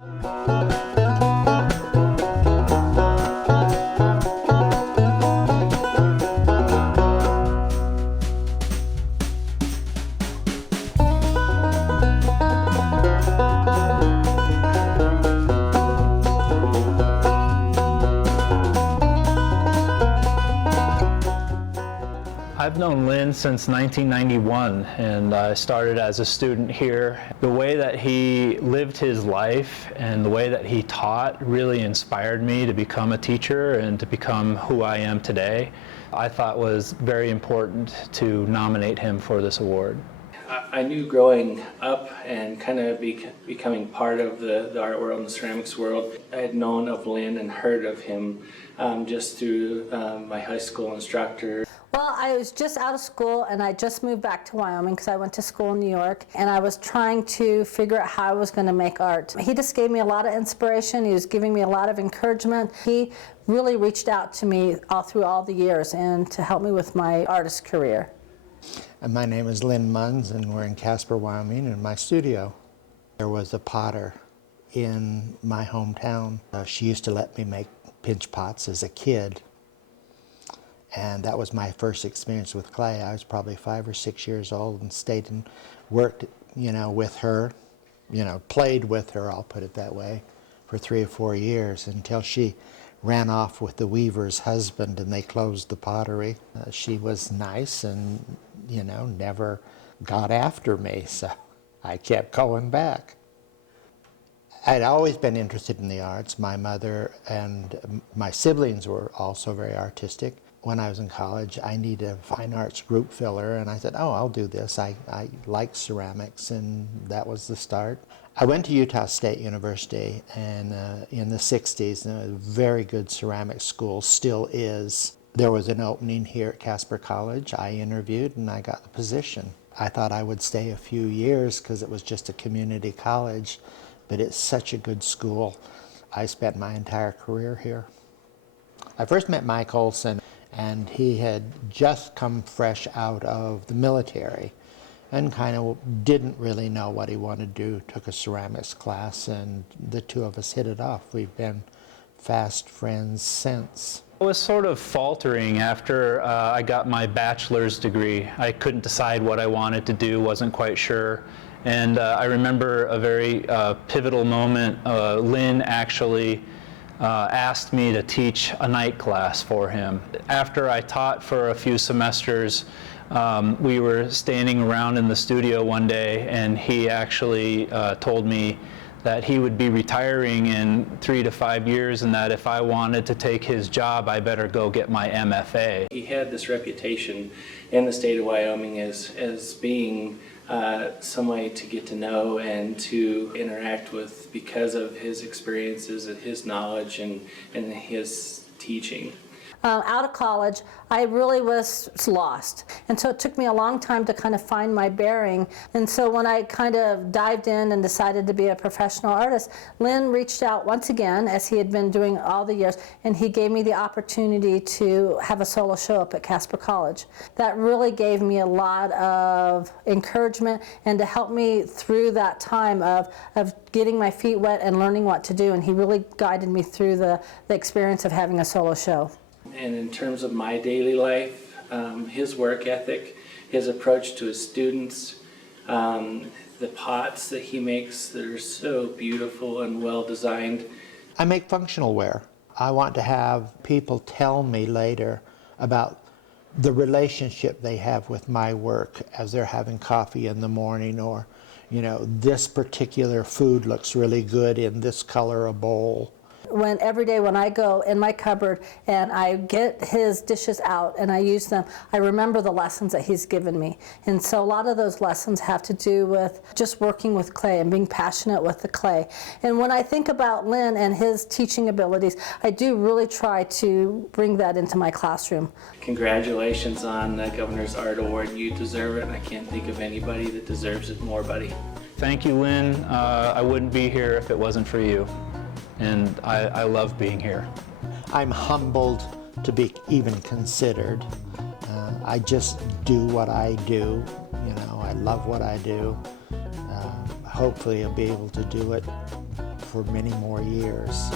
I've known Lynn since 1991, and I started as a student here. The way that he lived his life and the way that he taught really inspired me to become a teacher and to become who I am today. I thought was very important to nominate him for this award. I knew growing up and kind of becoming part of the art world and the ceramics world, I had known of Lynn and heard of him just through my high school instructor. Well, I was just out of school and I just moved back to Wyoming because I went to school in New York, and I was trying to figure out how I was going to make art. He just gave me a lot of inspiration. He was giving me a lot of encouragement. He really reached out to me through all the years and to help me with my artist career. And my name is Lynn Munns, and we're in Casper, Wyoming in my studio. There was a potter in my hometown. She used to let me make pinch pots as a kid. And that was my first experience with clay. I was probably 5 or 6 years old and stayed and worked, with her, played with her, I'll put it that way, for 3 or 4 years until she ran off with the weaver's husband and they closed the pottery. She was nice and, never got after me, so I kept going back. I'd always been interested in the arts. My mother and my siblings were also very artistic. When I was in college, I needed a fine arts group filler, and I said, oh, I'll do this. I like ceramics, and that was the start. I went to Utah State University and in the 60s, and a very good ceramics school, still is. There was an opening here at Casper College. I interviewed, and I got the position. I thought I would stay a few years because it was just a community college, but it's such a good school. I spent my entire career here. I first met Mike Olson, and he had just come fresh out of the military and kind of didn't really know what he wanted to do. Took a ceramics class, and the two of us hit it off. We've been fast friends since. I was sort of faltering after I got my bachelor's degree. I couldn't decide what I wanted to do, wasn't quite sure. And I remember a very pivotal moment. Lynn actually asked me to teach a night class for him. After I taught for a few semesters, we were standing around in the studio one day, and he actually told me that he would be retiring in 3 to 5 years, and that if I wanted to take his job, I better go get my MFA. He had this reputation in the state of Wyoming as being somebody to get to know and to interact with because of his experiences and his knowledge and his teaching. Out of college, I really was lost. And so it took me a long time to kind of find my bearing. And so when I kind of dived in and decided to be a professional artist, Lynn reached out once again, as he had been doing all the years, and he gave me the opportunity to have a solo show up at Casper College. That really gave me a lot of encouragement and to help me through that time of getting my feet wet and learning what to do. And he really guided me through the experience of having a solo show. And in terms of my daily life, his work ethic, his approach to his students, the pots that he makes that are so beautiful and well designed. I make functional ware. I want to have people tell me later about the relationship they have with my work as they're having coffee in the morning, or, this particular food looks really good in this color of bowl. Every day when I go in my cupboard and I get his dishes out and I use them, I remember the lessons that he's given me. And so a lot of those lessons have to do with just working with clay and being passionate with the clay. And when I think about Lynn and his teaching abilities, I do really try to bring that into my classroom. Congratulations on the Governor's Art Award. You deserve it, and I can't think of anybody that deserves it more, buddy. Thank you, Lynn. I wouldn't be here if it wasn't for you. And I love being here. I'm humbled to be even considered. I just do what I do. I love what I do. Hopefully I'll be able to do it for many more years.